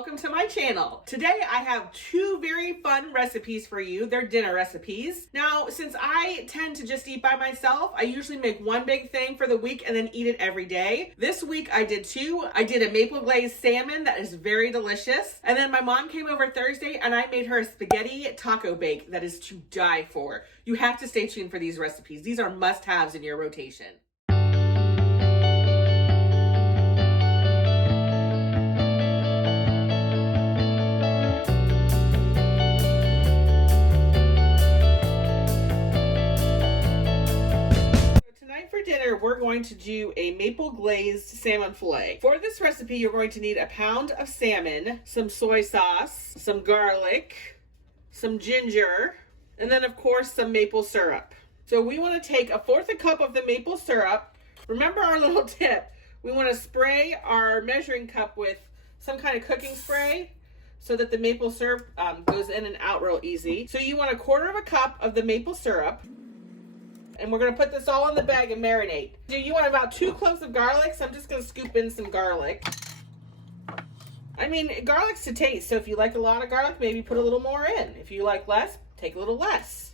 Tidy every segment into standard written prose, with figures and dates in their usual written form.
welcome to my channel. Today I have two very fun recipes for you. They're dinner recipes. Now, since I tend to just eat by myself, I usually make one big thing for the week and then eat it every day. This week I did two. I did a maple glazed salmon that is very delicious. And then my mom came over Thursday and I made her a spaghetti taco bake that is to die for. You have to stay tuned for these recipes. These are must-haves in your rotation. For dinner, we're going to do a maple glazed salmon fillet. For this recipe, you're going to need a pound of salmon, some soy sauce, some garlic, some ginger, and then of course some maple syrup. So we want to take 1/4 cup of the maple syrup. Remember our little tip. We want to spray our measuring cup with some kind of cooking spray so that the maple syrup goes in and out real easy. So you want 1/4 cup of the maple syrup. And we're going to put this all in the bag and marinate. So you want about 2 cloves of garlic, so I'm just going to scoop in some garlic. I mean, garlic's to taste, so if you like a lot of garlic, maybe put a little more in. If you like less, take a little less.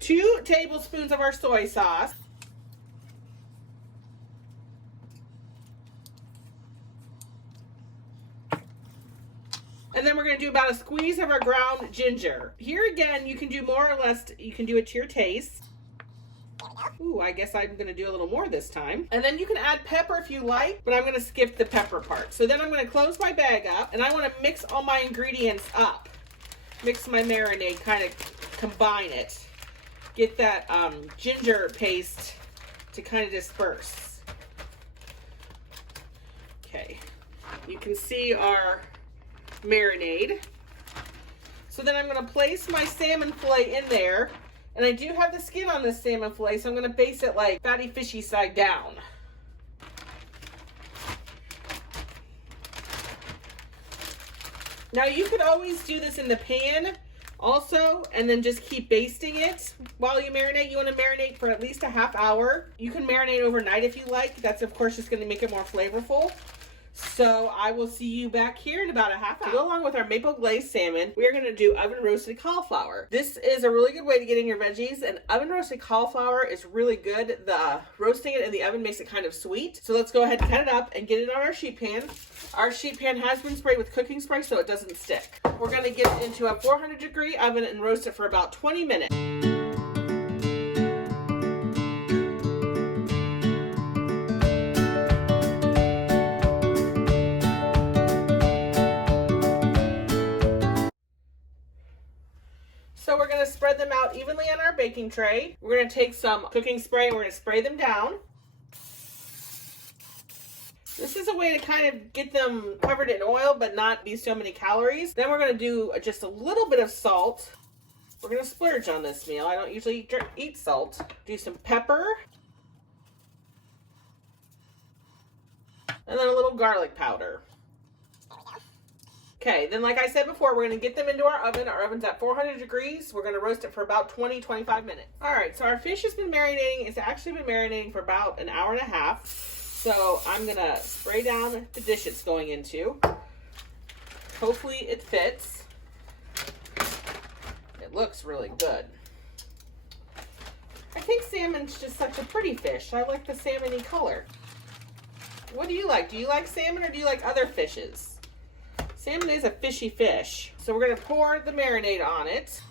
2 tablespoons of our soy sauce. And then we're going to do about a squeeze of our ground ginger. Here again, you can do more or less. You can do it to your taste. Ooh, I guess I'm going to do a little more this time. And then you can add pepper if you like, but I'm going to skip the pepper part. So then I'm going to close my bag up, and I want to mix all my ingredients up. Mix my marinade, kind of combine it. Get that ginger paste to kind of disperse. Okay, you can see our marinade. So then I'm going to place my salmon fillet in there, and I do have the skin on this salmon fillet, so I'm going to base it like fatty fishy side down. Now you could always do this in the pan also, and then just keep basting it while you marinate. You want to marinate for at least a half hour. You can marinate overnight if you like. That's of course just going to make it more flavorful. So I will see you back here in about a half hour. To go along with our maple glazed salmon, we are going to do oven roasted cauliflower. This is a really good way to get in your veggies, and oven roasted cauliflower is really good. The roasting it in the oven makes it kind of sweet. So let's go ahead and cut it up and get it on our sheet pan. Our sheet pan has been sprayed with cooking spray so it doesn't stick. We're going to get it into a 400-degree oven and roast it for about 20 minutes. So we're going to spread them out evenly on our baking tray. We're going to take some cooking spray and we're going to spray them down. This is a way to kind of get them covered in oil but not be so many calories. Then we're going to do just a little bit of salt. We're going to splurge on this meal. I don't usually eat salt. Do some pepper. And then a little garlic powder. Okay, then like I said before, we're going to get them into our oven. Our oven's at 400 degrees. We're going to roast it for about 20-25 minutes. All right, so our fish has been marinating. It's actually been marinating for about an hour and a half. So I'm going to spray down the dish it's going into. Hopefully it fits. It looks really good. I think salmon's just such a pretty fish. I like the salmon-y color. What do you like? Do you like salmon or do you like other fishes? Salmon is a fishy fish. So we're going to pour the marinade on it.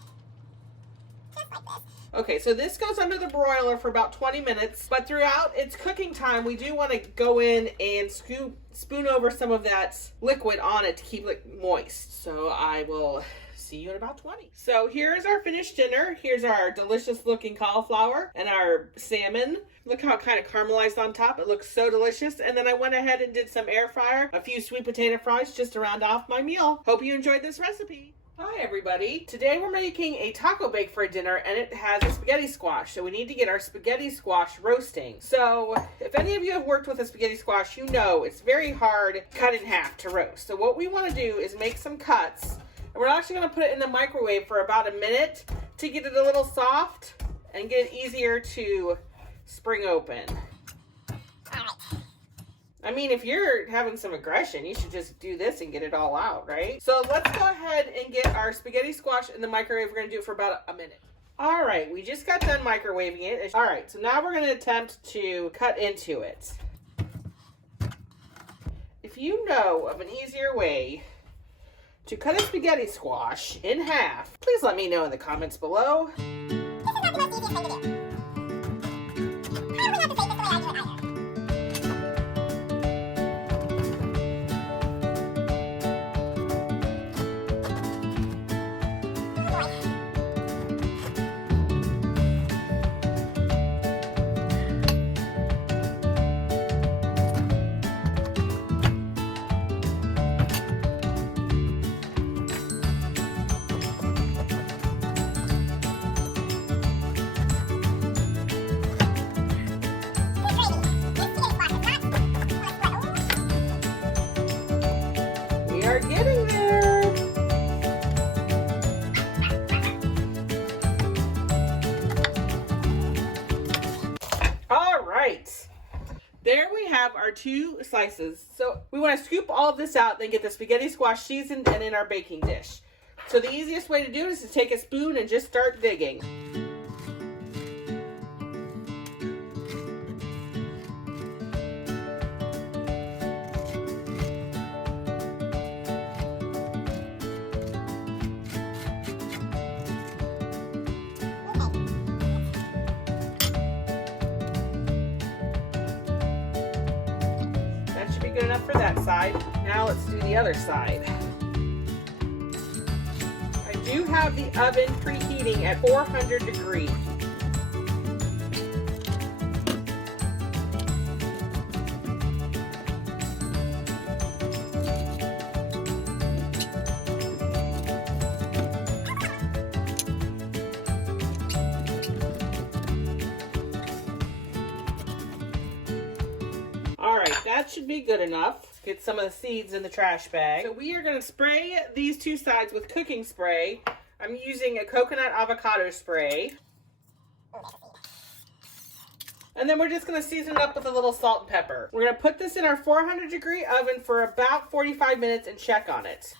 Okay, so this goes under the broiler for about 20 minutes. But throughout its cooking time, we do want to go in and spoon over some of that liquid on it to keep it moist. So I will see you in about 20. So here's our finished dinner. Here's our delicious looking cauliflower and our salmon. Look how it kind of caramelized on top. It looks so delicious. And then I went ahead and did some air fryer, a few sweet potato fries just to round off my meal. Hope you enjoyed this recipe. Hi everybody. Today we're making a taco bake for dinner and it has a spaghetti squash. So we need to get our spaghetti squash roasting. So if any of you have worked with a spaghetti squash, you know it's very hard cut in half to roast. So what we want to do is make some cuts. And we're actually going to put it in the microwave for about a minute to get it a little soft and get it easier to spring open. I mean, if you're having some aggression, you should just do this and get it all out, right? So let's go ahead and get our spaghetti squash in the microwave. We're going to do it for about a minute. All right, we just got done microwaving it. All right, so now we're going to attempt to cut into it. If you know of an easier way to cut a spaghetti squash in half, please let me know in the comments below. We are getting there. All right. There we have our 2 slices. So we want to scoop all of this out, then get the spaghetti squash seasoned and in our baking dish. So the easiest way to do it is to take a spoon and just start digging. Good enough for that side. Now let's do the other side. I do have the oven preheating at 400 degrees. That should be good enough. Get some of the seeds in the trash bag. So we are going to spray these 2 sides with cooking spray. I'm using a coconut avocado spray. And then we're just going to season it up with a little salt and pepper. We're going to put this in our 400 degree oven for about 45 minutes and check on it.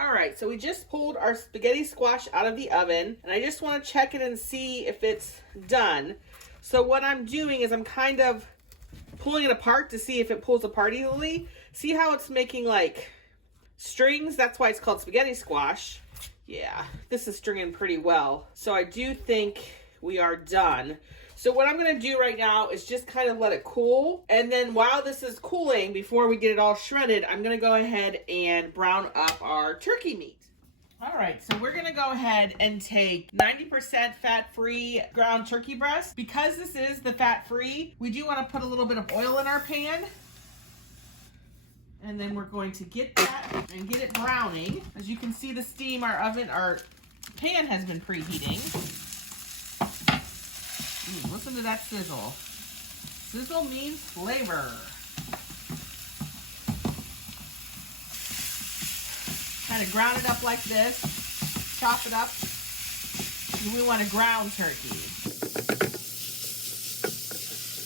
All right, so we just pulled our spaghetti squash out of the oven, and I just want to check it and see if it's done. So what I'm doing is I'm kind of pulling it apart to see if it pulls apart easily. See how it's making like strings? That's why it's called spaghetti squash. Yeah, this is stringing pretty well. So I do think we are done. So what I'm going to do right now is just kind of let it cool. And then while this is cooling, before we get it all shredded, I'm going to go ahead and brown up our turkey meat. All right, so we're going to go ahead and take 90% fat-free ground turkey breast. Because this is the fat-free, we do want to put a little bit of oil in our pan. And then we're going to get that and get it browning. As you can see the steam, our pan has been preheating. Listen to that sizzle. Sizzle means flavor. Kind of ground it up like this. Chop it up. We want a ground turkey.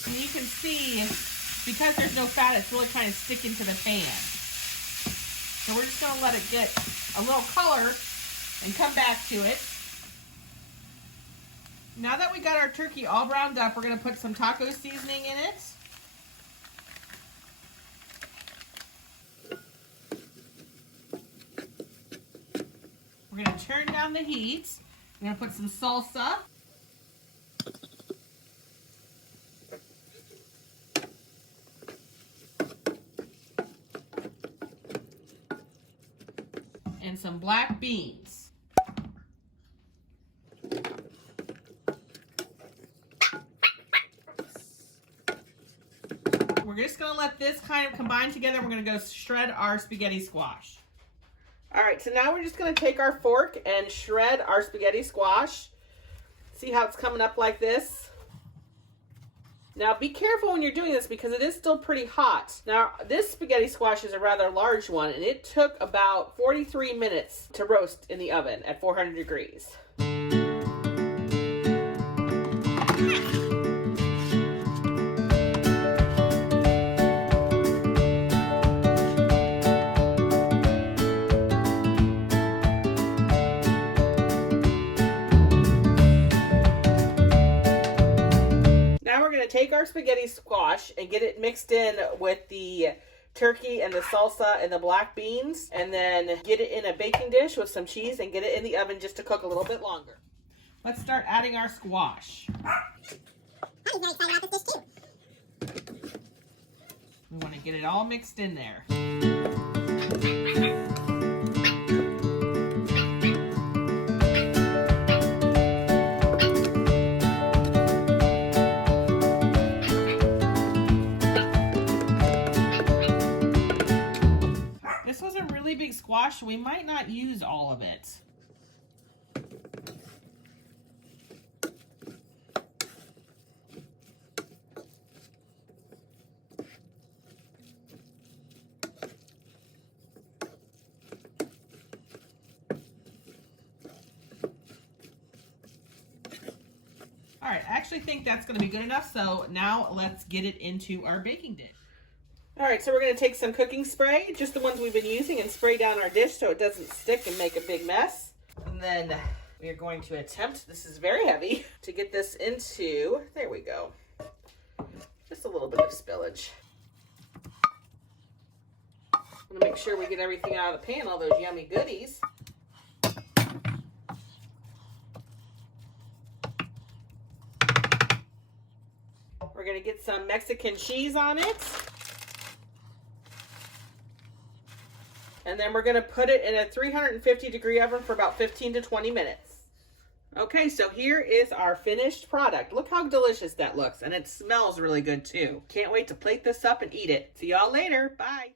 And you can see, because there's no fat, it's really kind of sticking to the pan. So we're just going to let it get a little color and come back to it. Now that we got our turkey all browned up, we're going to put some taco seasoning in it. We're going to turn down the heat. We're going to put some salsa. And some black beans. We're just going to let this kind of combine together. We're going to go shred our spaghetti squash. All right, so now we're just going to take our fork and shred our spaghetti squash. See how it's coming up like this? Now be careful when you're doing this because it is still pretty hot. Now this spaghetti squash is a rather large one and it took about 43 minutes to roast in the oven at 400 degrees. take our spaghetti squash and get it mixed in with the turkey and the salsa and the black beans, and then get it in a baking dish with some cheese and get it in the oven just to cook a little bit longer. Let's start adding our squash. I'm very excited about this dish too. We want to get it all mixed in there. This was a really big squash, so we might not use all of it. All right, I actually think that's going to be good enough, so now let's get it into our baking dish. All right, so we're going to take some cooking spray, just the ones we've been using, and spray down our dish so it doesn't stick and make a big mess. And then we are going to attempt, this is very heavy, to get this into, there we go, just a little bit of spillage. I'm going to make sure we get everything out of the pan, all those yummy goodies. We're going to get some Mexican cheese on it. And then we're going to put it in a 350-degree oven for about 15 to 20 minutes. Okay, so here is our finished product. Look how delicious that looks, and it smells really good too. Can't wait to plate this up and eat it. See y'all later. Bye.